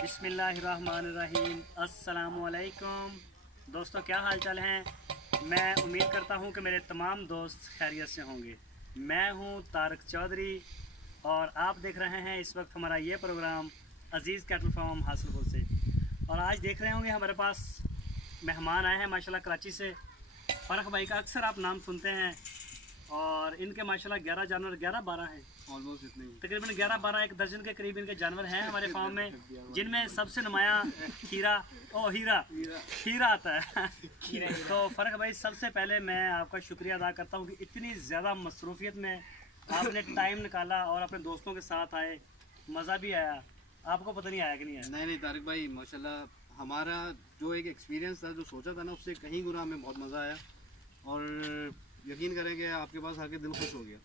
बिस्मिल्लाहिर्रहमानिर्रहीम। अस्सलामुअलैकुम दोस्तों, क्या हाल चाल हैं। मैं उम्मीद करता हूं कि मेरे तमाम दोस्त खैरियत से होंगे। मैं हूं तारिक चौधरी और आप देख रहे हैं इस वक्त हमारा ये प्रोग्राम अजीज़ कैटल फार्म हासिलपुर से। और आज देख रहे होंगे हमारे पास मेहमान आए हैं माशाल्लाह कराची से। फ़र्क भाई का अक्सर आप नाम सुनते हैं और इनके माशाल्लाह 11 जानवर 11-12 हैं, ऑलमोस्ट इतने तकरीबन 11-12 एक दर्जन के करीब इनके जानवर हैं हमारे फार्म में, जिनमें सबसे नुमाया हीरा आता है। तो फ़र्क भाई, सबसे पहले मैं आपका शुक्रिया अदा करता हूँ कि इतनी ज़्यादा मसरूफियत में आपने टाइम निकाला और अपने दोस्तों के साथ आए, मज़ा भी आया। आपको पता नहीं आया कि नहीं आया? नहीं तारिक भाई, माशाल्लाह हमारा जो एक एक्सपीरियंस था, जो सोचा था ना, उससे कहीं गुना हमें बहुत मज़ा आया और यकीन करें कि आपके पास आके दिल खुश हो गया।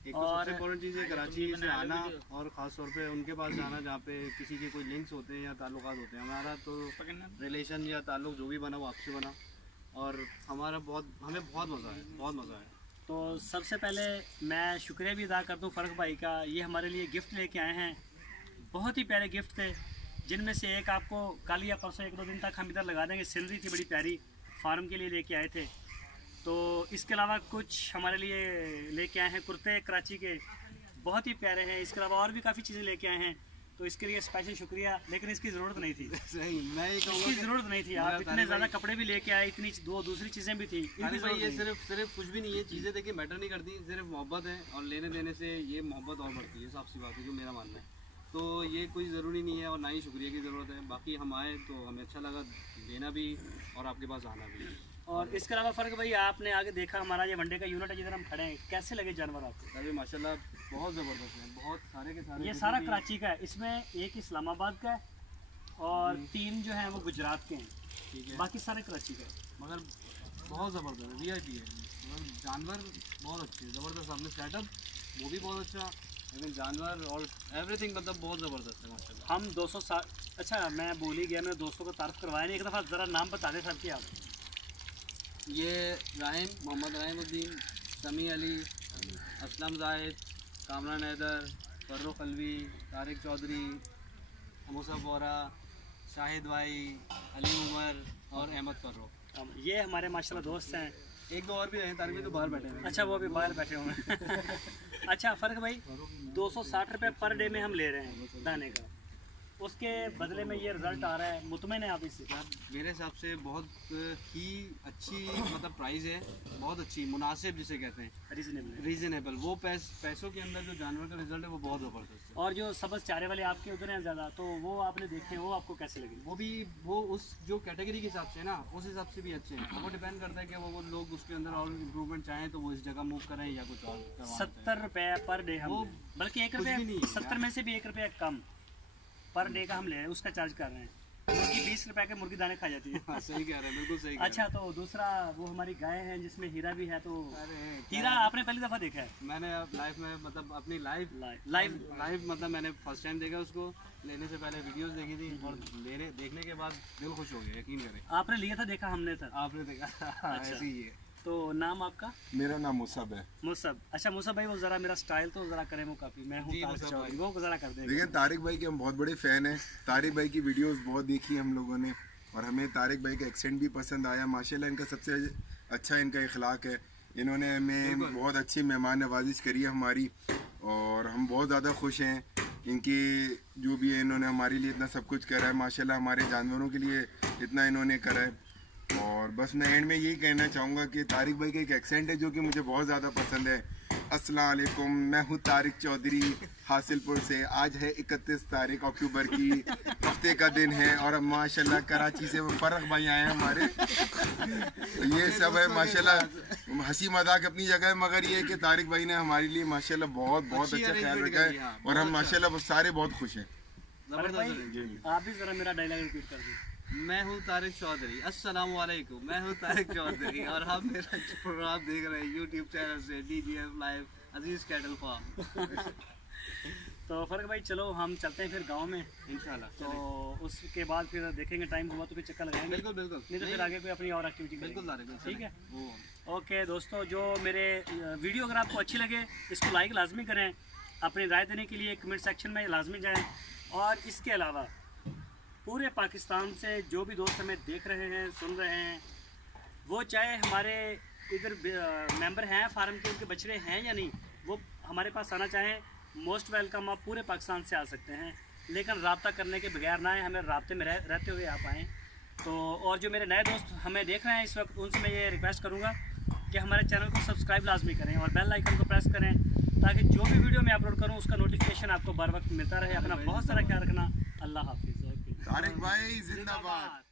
एक तो सबसे इम्पोर्टेंट चीज़ है कराची से आना और ख़ास तौर पे उनके पास जाना जहाँ पे किसी के कोई लिंक्स होते हैं या ताल्लुकात होते हैं। हमारा तो रिलेशन या ताल्लुक जो भी बना वो आपसे बना और हमें बहुत मज़ा आया। तो सबसे पहले मैं शुक्रिया भी अदा कर दूँ फ़र्क भाई का। ये हमारे लिए गिफ्ट लेके आए हैं, बहुत ही प्यारे गिफ्ट थे, जिनमें से एक आपको कल या परसों 1-2 दिन तक हम इधर लगा देंगे। सीनरी थी बड़ी प्यारी, फार्म के लिए लेके आए थे। तो इसके अलावा कुछ हमारे लिए लेके आए हैं कुर्ते कराची के, बहुत ही प्यारे हैं। इसके अलावा और भी काफ़ी चीज़ें लेके आए हैं, तो इसके लिए स्पेशल शुक्रिया। लेकिन इसकी ज़रूरत नहीं थी। सही, मैं ये कहूँगा इसकी ज़रूरत नहीं थी। आप इतने ज़्यादा कपड़े भी लेके आए, इतनी दूसरी चीज़ें भी थी। ये सिर्फ कुछ भी नहीं है, चीज़ें देखिए मैटर नहीं करती, सिर्फ मोहब्बत है और लेने देने से ये मोहब्बत और बढ़ती है। साफ सी बात है, जो मेरा मानना है। तो ये कोई ज़रूरी नहीं है और ना ही शुक्रिया की ज़रूरत है। बाकी हम आए तो हमें अच्छा लगा लेना भी और आपके पास आना भी। और इसके अलावा फ़र्क भाई, आपने आगे देखा हमारा ये वनडे का यूनिट है जिधर हम खड़े हैं, कैसे लगे जानवर आपको? अभी माशाल्लाह बहुत ज़बरदस्त है, बहुत सारे के सारे। ये सारा कराची का है, इसमें एक इस्लामाबाद का है और 3 जो हैं वो गुजरात के हैं, ठीक है, बाकी सारे कराची का है। मगर बहुत ज़बरदस्त है, VIP है। मगर जानवर बहुत अच्छे हैं, ज़बरदस्त। आपने सेटअप वो भी बहुत अच्छा, लेकिन जानवर और एवरीथिंग मतलब बहुत ज़बरदस्त है माशाल्लाह। हम 260, अच्छा मैं भूल ही गया, मेरे दोस्तों को तारीफ करवाया नहीं। एक दफ़ा ज़रा नाम बता दें सर की आप। ये मोहम्मद राहिमुद्दीन, समी अली, असलम जाहिद, कामरान हैदर, फर्रुख अलवी, तारिक चौधरी, मुसफ़ वोरा, शाहिद भाई, अली उमर और अहमद फर्रुख। ये हमारे माशाल्लाह दोस्त हैं। एक दो और भी हैं, तारिक भी तो बाहर बैठे हैं। अच्छा, वो भी बाहर बैठे हुए हैं। अच्छा फ़र्क भाई, 260 रुपये पर डे में हम ले रहे हैं दाने का, उसके बदले में ये रिज़ल्ट आ रहा है। मुतमईन है आप इससे? मेरे हिसाब से बहुत ही अच्छी मतलब प्राइस है, बहुत अच्छी, मुनासिब जिसे कहते हैं, रीज़नेबल। वो पैसों के अंदर जो जानवर का रिजल्ट है वो बहुत ज़बरदस्त है। और जो सब्ज़ चारे वाले आपके उधर हैं ज़्यादा, तो वो आपने देखे, वो आपको कैसे लगे? वो उस जो कैटेगरी के हिसाब से ना, उस हिसाब से भी अच्छे हैं। वो डिपेंड करता है कि वो लोग उसके अंदर और इम्प्रूवमेंट चाहें तो वो इस जगह मूव करें या कुछ और। 70 रुपये पर डे हम, बल्कि 1 रुपये 70 में से भी 1 रुपया कम पर डे का हम ले रहे हैं, उसका चार्ज कर रहे हैं। मुर्गी 20 रुपए के मुर्गी दाने खा जाती है। सही कह रहे हैं, बिल्कुल सही। अच्छा, तो दूसरा वो हमारी गाय है जिसमें हीरा भी है। तो हीरा आपने पहली दफ़ा देखा है? मैंने लाइफ में मतलब अपनी लाइव मतलब मैंने फर्स्ट टाइम देखा उसको। लेने से पहले वीडियोस देखी थी और देखने के बाद दिल खुश हो गया, यकीन करें। आपने लिया था, देखा हमने था, आपने देखा। अच्छा। ऐसे ही है। तो नाम आपका? मेरा नाम मुसब है। मुसब, अच्छा मुसब भाई, वो ज़रा मेरा स्टाइल तो ज़रा करें, वो काफ़ी, मैं हूँ वो ज़रा कर दें। देखिए, तारिक भाई के हम बहुत बड़े फ़ैन हैं। तारिक भाई की वीडियोस बहुत देखी हम लोगों ने और हमें तारिक भाई का एक्सेंट भी पसंद आया। माशाल्लाह इनका सबसे अच्छा इनका इखलाक है। इन्होंने हमें बहुत अच्छी मेहमान नवाजिश करी है हमारी और हम बहुत ज़्यादा खुश हैं। इनकी जो भी है, इन्होंने हमारे लिए इतना सब कुछ करा है माशाल्लाह, हमारे जानवरों के लिए इतना इन्होंने करा है। और बस मैं एंड में यही कहना चाहूँगा कि तारिक भाई का एक एक्सेंट है जो कि मुझे बहुत ज़्यादा पसंद है। अस्सलाम वालेकुम, मैं हूँ तारिक चौधरी हासिलपुर से। आज है 31 तारीख अक्टूबर की, हफ्ते का दिन है और अब माशाल्लाह कराची से वो फ़र्क भाई आए हैं हमारे। ये सब है माशाल्लाह, हंसी मजाक अपनी जगह है, मगर ये है कि तारिक भाई ने हमारे लिए माशाल्लाह बहुत अच्छा ख्याल रखा है और हम माशाल्लाह सारे बहुत खुश हैं। आप भी ज़रा मेरा डायलॉग रिपीट कर दें। मैं हूँ तारिक चौधरी, अस्सलाम वालेकुम, मैं हूँ तारिक चौधरी और आप मेरा प्रोग्राम देख रहे हैं YouTube चैनल से DGF लाइव अजीज़ कैटल फार्म। तो फर्क भाई चलो हम चलते हैं फिर गांव में इंशाल्लाह। तो उसके बाद फिर देखेंगे टाइम हुआ तो फिर चक्कर लगाएंगे। बिल्कुल बिल्कुल, नहीं तो फिर आगे कोई अपनी और एक्टिविटी बिल्कुल ठीक है। वो ओके दोस्तों, जो मेरे वीडियो अगर आपको अच्छी लगे इसको लाइक लाजमी करें, अपनी राय देने के लिए कमेंट सेक्शन में लाजमी जाएं, और इसके अलावा पूरे पाकिस्तान से जो भी दोस्त हमें देख रहे हैं सुन रहे हैं, वो चाहे हमारे इधर मेंबर हैं फार्म के, उनके बछड़े हैं या नहीं, वो हमारे पास आना चाहें मोस्ट वेलकम। आप पूरे पाकिस्तान से आ सकते हैं, लेकिन रब्ता करने के बगैर ना आए, हमें राब्ते में रहते हुए आप आएँ। तो और जो मेरे नए दोस्त हमें देख रहे हैं इस वक्त, उनसे मैं ये रिक्वेस्ट करूँगा कि हमारे चैनल को सब्सक्राइब लाजमी करें और बेल आइकन को प्रेस करें, ताकि जो भी वीडियो मैं अपलोड करूँ उसका नोटिफिकेशन आपको बर वक्त मिलता रहे। अपना बहुत सारा ख्याल रखना। अल्लाह हाफिज़। तारिक भाई जिंदाबाद।